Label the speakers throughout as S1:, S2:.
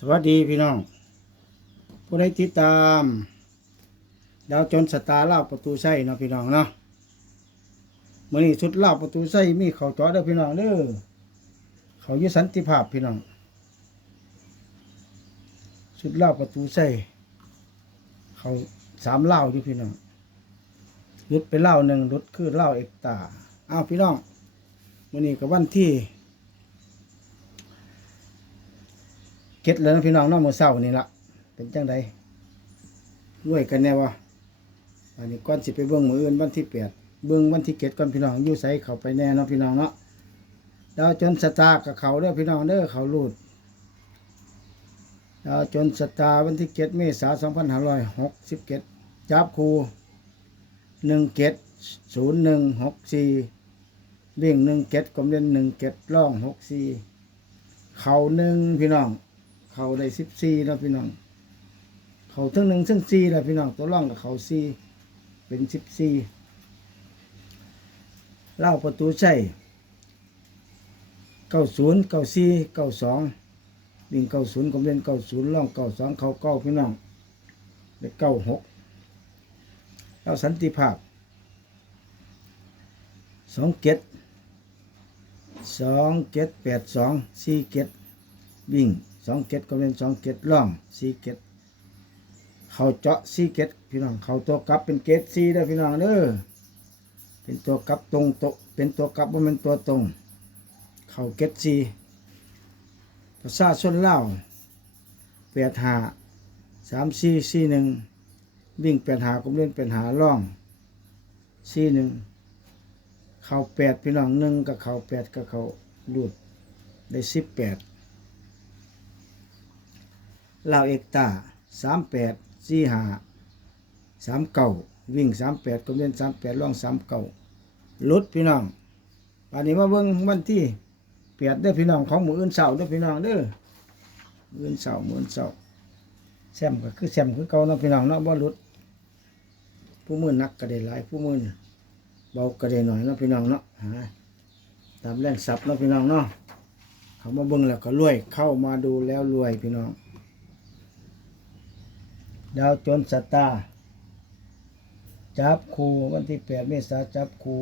S1: สวัสดีพี่น้อง ผู้ใดติดตาม ดาวจนสตาร์เล่าประตูไส้เนาะพี่น้องเนาะมื่อนี้ชุดเล่าประตูไส้มีเขาจอเด้อพี่น้องเด้อเขาอยุสันติภาพพี่น้องชุดเล่าประตูไส้เขาสามเล่าอยู่พี่น้องรุดไปเล่าหนึ่งรุดคือเล่าเอกตาอ้าวพี่น้องมื่อนี้กับวันที่ เก็ดแล้วพี่น้องน้องมือเศร้านี่ละเป็นจังไดรวยกันแน่วะอันนี้ก่อนสิไปเบิ่งมืออื่นวันที่แปดเบิ่งวันที่เก็ดก่อนพี่น้องยู่ใส่เขาไปแน่เนาะพี่น้องเนาะดาวจนสตาร์กับเขาเด้อพี่น้องเด้อเขาลูดดาวจนสตาร์วันที่เก็ดเมษาสองพันห้าร้อยหกสิบเก็ดจับคูหนึ่งเก็ดศูนย์หนึ่งหกสี่วิ่งหนึ่งเก็ดกลมเล่นหนึ่งเก็ดล่องหกสี่เขาหนึ่งพี่น้อง เขาได้สิบสี่แล้วพี่น้อง เขาทั้งหนึ่งทั้งสี่แล้วพี่น้องตัวร่องกับเขาสี่เป็นสิบสี่เล่าประตูใช่เก้าศูนย์เก้าสี่เก้าสองดิ่งเก้าศูนย์ก็เล่นเก้าศูนย์ร่องเก้าสองเขาเก้าพี่น้องเลขเก้าหกเราสันติภาพสองเกตสองเกตแปดสองสี่เกตวิ่ง สองเกตก็เป็นสองเกตล่องสี่เกตเขาเจาะสี่เกตพี่น้องเขาตัวกลับเป็นเกตสี่ได้พี่น้องเด้อเป็นตัวกลับตรงโตเป็นตัวกลับว่าเป็นตัวตรง เขาเกตสี่ภาษาชนเล่าวแปดหาสามสี่สี่หนึ่งวิ่งแปดหาก็เล่นแปดหาล่องสี่หนึ่งเขาแปดพี่น้องหนึ่งกับเขาแปดกับเขาดูดได้สิบแปด ลาวเอกตาสามแปดสี่ห้าสามเก่าวิ่งสามแปดก็เล่นสามแปดล่องสามเก่าลุดพี่น้องป่านนี้มาเบิ่งวันที่แปดเด้พี่น้องของหมืออื่นเสาเด้พี่น้องเด้อมืออื่นเสามืออื่นเสาแซมก็คือแซมคือเก่าเนาะพี่น้องเนาะบ่ลุดผู้มือนักก็ได้หลายผู้มือเบาก็ได้หน่อยเนาะพี่น้องเนาะหาตามแรงสับเนาะพี่น้องเนาะเขามาเบิ่งแล้วก็รวยเข้ามาดูแล้วรวยพี่น้อง ดาวจนสตาร์จับคูวันที่แปดเมษาจับคู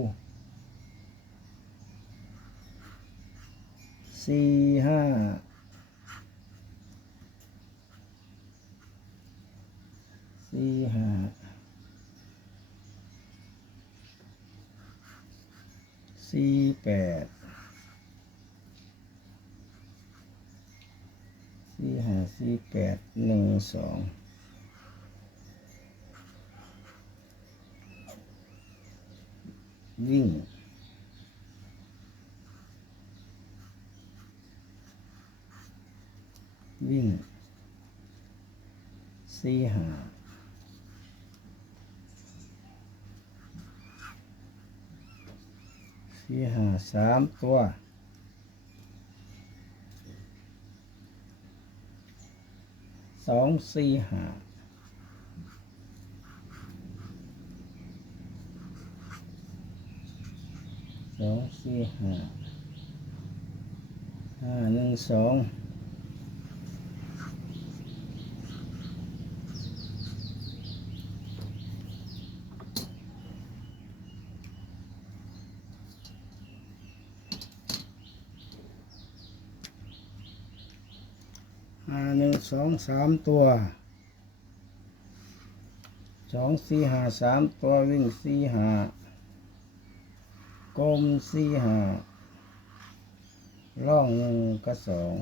S1: สี่ห้าสี่ห้าสี่แปดสี่ห้าสี่แปดหนึ่งสอง วิ่ง วิ่งสี่หาสี่หาสามตัวสองสี่หา องสี่ห้าห้าหนึ่งสองห้าหนึ่งสองสามตัวสองสี่ห้าสามตัววิ่งสี่ห้า กลมสี่ห้าร่องหนึ่งกับสอง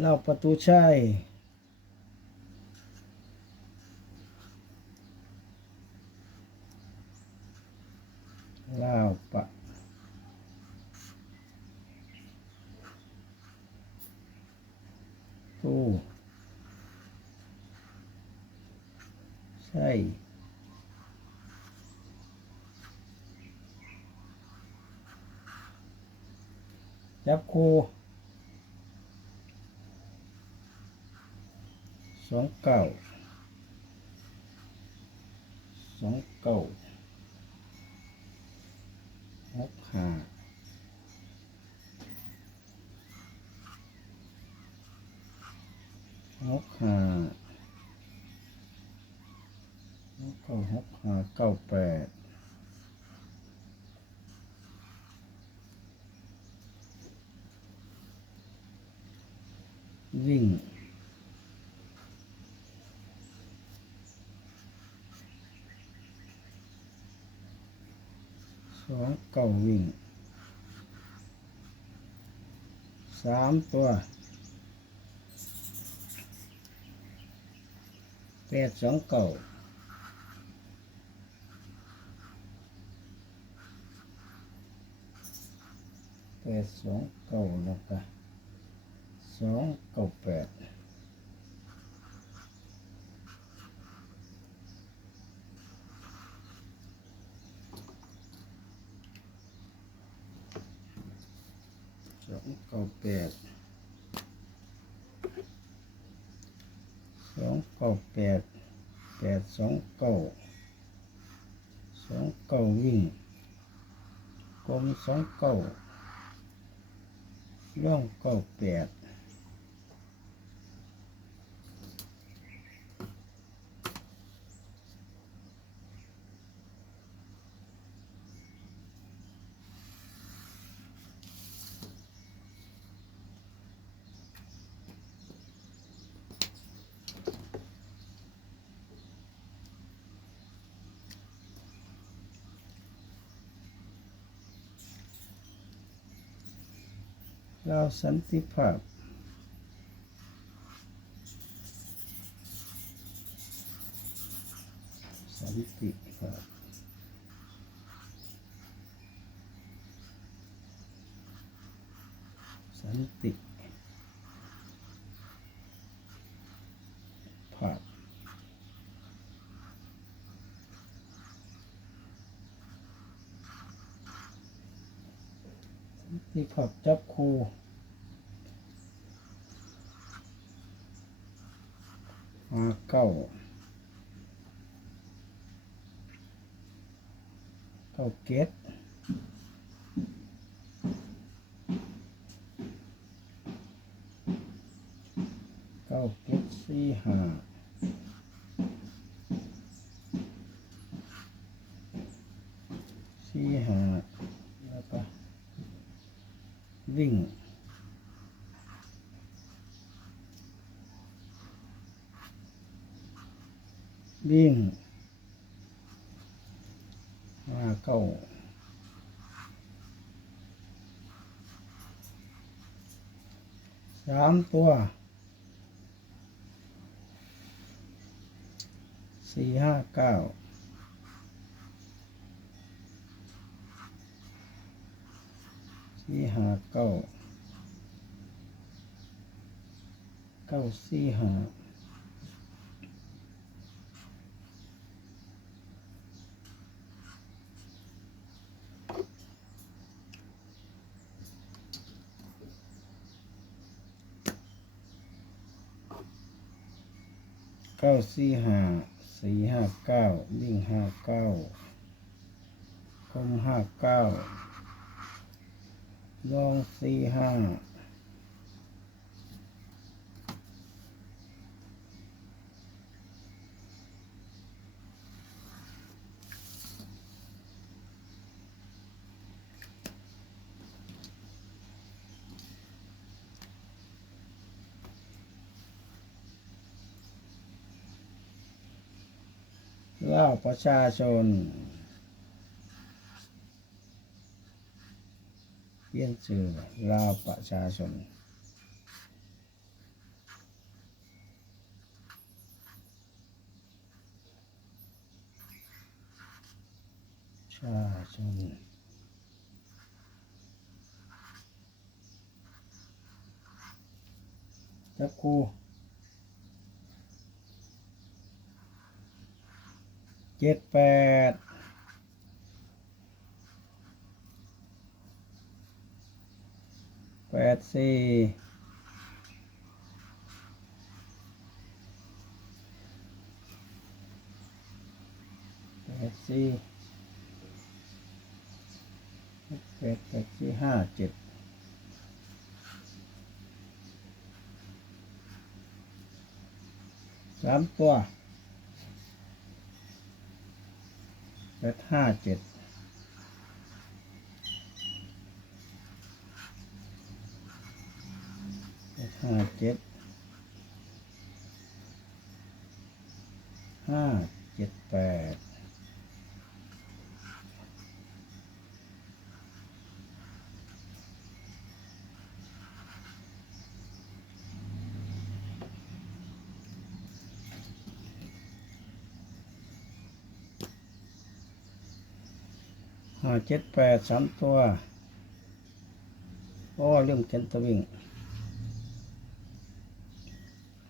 S1: เล่าประตูชัย ลาปะตูใช่จับคูสองเก้าสองเก้า กห้าหกห้าหกเก้าหกห้าเก้าแปดวิ่ง สองเก้าวิ่งสามตัวแปดสองเก้าแปดสองเก้าแล้วก็สองเก้าแปด เก้าแปดสองเก้าแปดแปดสองเก้าสองเก้าวิ่งกลมสองเก้าล่องเก้าแปด เราสันติภาพ สันติภาพสันติภาพสันติภาพจับคู่ มาเก้าเก้าเกตเก้าเกตสี่ห้าสี่ห้าแล้วก็วิ่ง วิ่งมาเก้าสามตัวสี่ห้าเก้าสี่ห้าเก้าเก้าสี่ห้า เก้าสี่ห้าสี่ห้าเก้าวิ่งห้าเก้าคมห้าเก้าลองสี่ห้า เล่าประชาชน เปลี่ยนชื่อล่าประชาชนชาชนจับค เจ็ดแปด
S2: แปดสี่แปดสี่แปดแปดสี่ห้าเจ็ดสามตัว และห้าเจ็ดห้าเจ็ดห้าเจ็ดแปดาเจ็ดแปดสามตัวโอ้เรื่องเขียนตัววิ่ง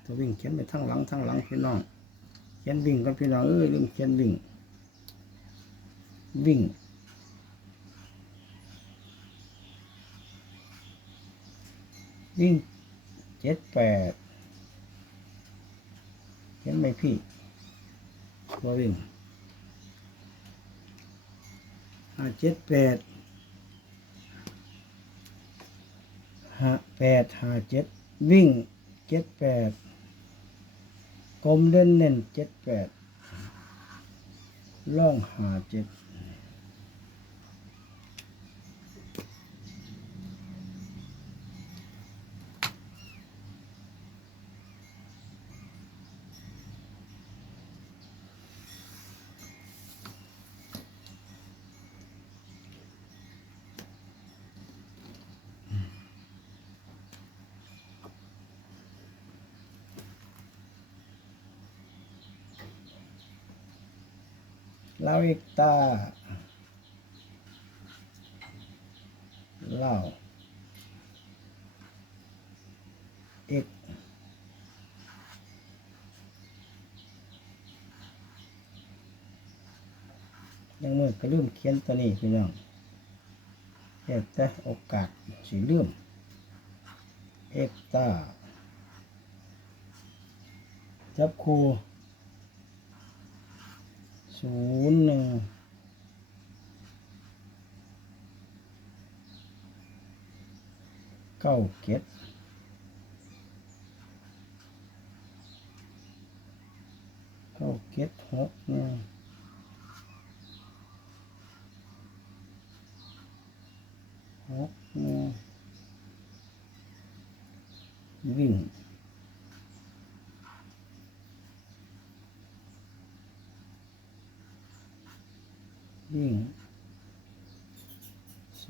S2: ตัววิ่งเขียนไปทั้งหลังทั้งหลังพี่น้องเขียนวิ่งกันพี่น้องเอ้ยลืมเขียนวิ่ง วิ่งวิ่งเจ็ดแปดเขียนไหมพี่
S1: ตัววิ่ง ห้าเจ็ดแปด
S2: ห้าแปดห้าเจ็ดวิ่งเจ็ดแปดกลมเล่นเน่นเจ็ดแปดล่องหาเจ็ด ลาวอีกตาเล่าอีกยังมือก็ลืมเขียนตัวนี้พี่น้องเฮ็ดแต่โอกาสสิลืมเอกตาจับคู่ ศูนย์หนึ่งเก้าเก็ดเก้าเก็ดหกหนึ่งหกหนึ่งวิ่ง วิ่ง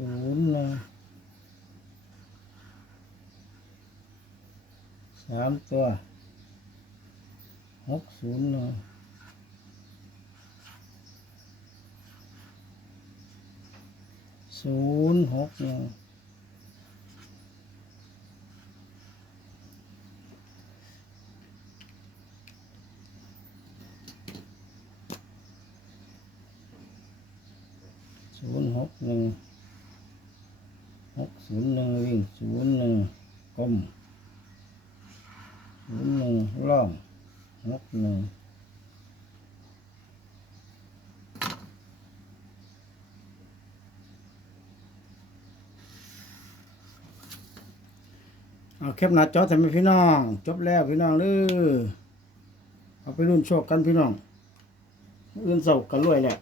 S2: ศูนย์เลยสามตัวหกศูนย์เลยศูนย์หกหนึ่งศูนย์หกหนึ่งหก ศูนย์หนึ่งวิ่งศูนย์หนึ่งกลมศูนย์หนึ่งล่องหกหนึ่ง
S1: เอาแคปหน้าจอทำให้พี่น้อง จบแล้วพี่น้องเด้อเอาไปรุ่นโชคกันพี่น้องอื่นเสากันรวยแหละ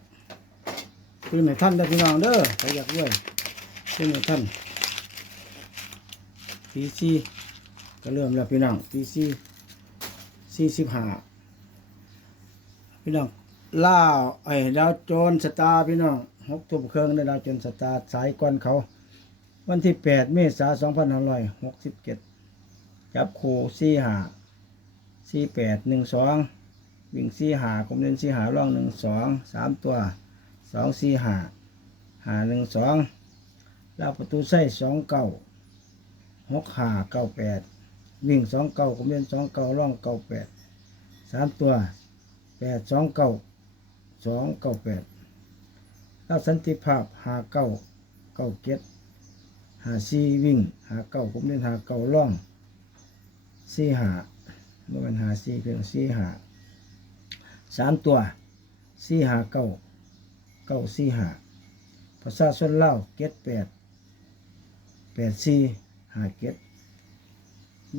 S1: ตื่นให้ท่านได้พี่น้องเด้อใครอยากรวยตื่นให้ท่าน ตีสี่ก็เริ่มแล้วพี่น้องตีสี่สี่สิบห้าพี่น้องล่าไอ้ดาวโจรสตาร์พี่น้องหกทุ่มเครื่องได้ดาวโจรสตาร์สายก่อนเขา วันที่แปดเมษายนสองพันห้าร้อยหกสิบเจ็ดจับคู่สี่หาสี่แปดหนึ่งสองวิ่งสี่หาคมเล่นสี่หาล่องหนึ่งสองสามตัวสองสี่หาหาหนึ่งสองล้วประตูใส่สองเก้า หกหาเก้าแปดวิ่งสองเก้าคมเล่นสองเก้าล่องเก้าแปดสามตัวแปดสองเก้าสองเก้าแปดแล้วสันติภาพหาเก้าเก้าเจ็ดหาซีวิ่งหาเก้าผมเล่นหาเก้าล่องซีหาเมื่อมันหาซีเพียงซีหาสามตัวซีหาเก้าเก้าซีหาภาษาชนเล่าเก็ดแปดแปดซี หาเก็ด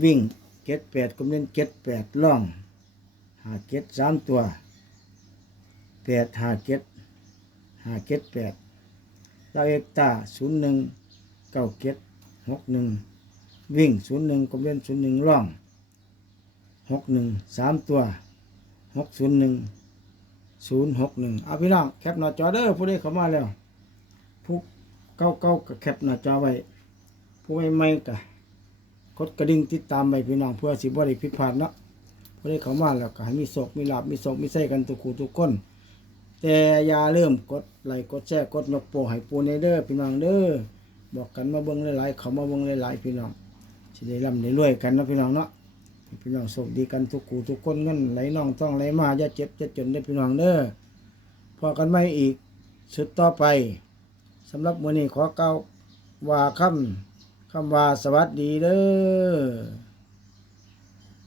S1: วิ่งเก็ดแปดผมเล่นเก็ดแปดล่องหาเก็ดสามตัวแปดหาเก็ดหาเก็ดแปดดาเอกตาศูนย์หนึ่งเก้าเก็ดหกหนึ่งวิ่งศูนย์หนึ่งก็เป็นศูนย์หนึ่งร่องหกหนึ่งสามตัวหกศูนย์หนึ่งศูนย์หกหนึ่งเอาพี่น้องแคปหน้าจอเด้อผู้ใดเข้ามาแล้วผู้เก้าเก้าแคปหน้าจอไว้ ผู้ใหม่ๆก็กดกระดิ่งติดตามไปพี่น้องเพื่อสิบ่ได้ผิดพลาดเนาะพอได้เข้ามาแล้วก็ให้มีโศกมีลาบมีโศกมีใส่กันทุกคู่ทุกคน แต่อย่าเริ่มกดไลค์กดแชร์กดนกโปให้ปูในเด้อพี่น้องเด้อบอกกันมาเบิ่งหลายๆเขามาเบิ่งหลายๆพี่น้องสิได้ร่ำได้รวยกันเนาะพี่น้องเนาะพี่น้องโชคดีกันทุกคู่ทุกคนเงินไหลน่องต้องไหลมาอย่าเจ็บอย่าจนได้พี่น้องเด้อพอกันไม่อีกสุดต่อไปสำหรับมื้อนี้ขอเกล่าวว่าคำ คำว่าสวัสดีเด้อ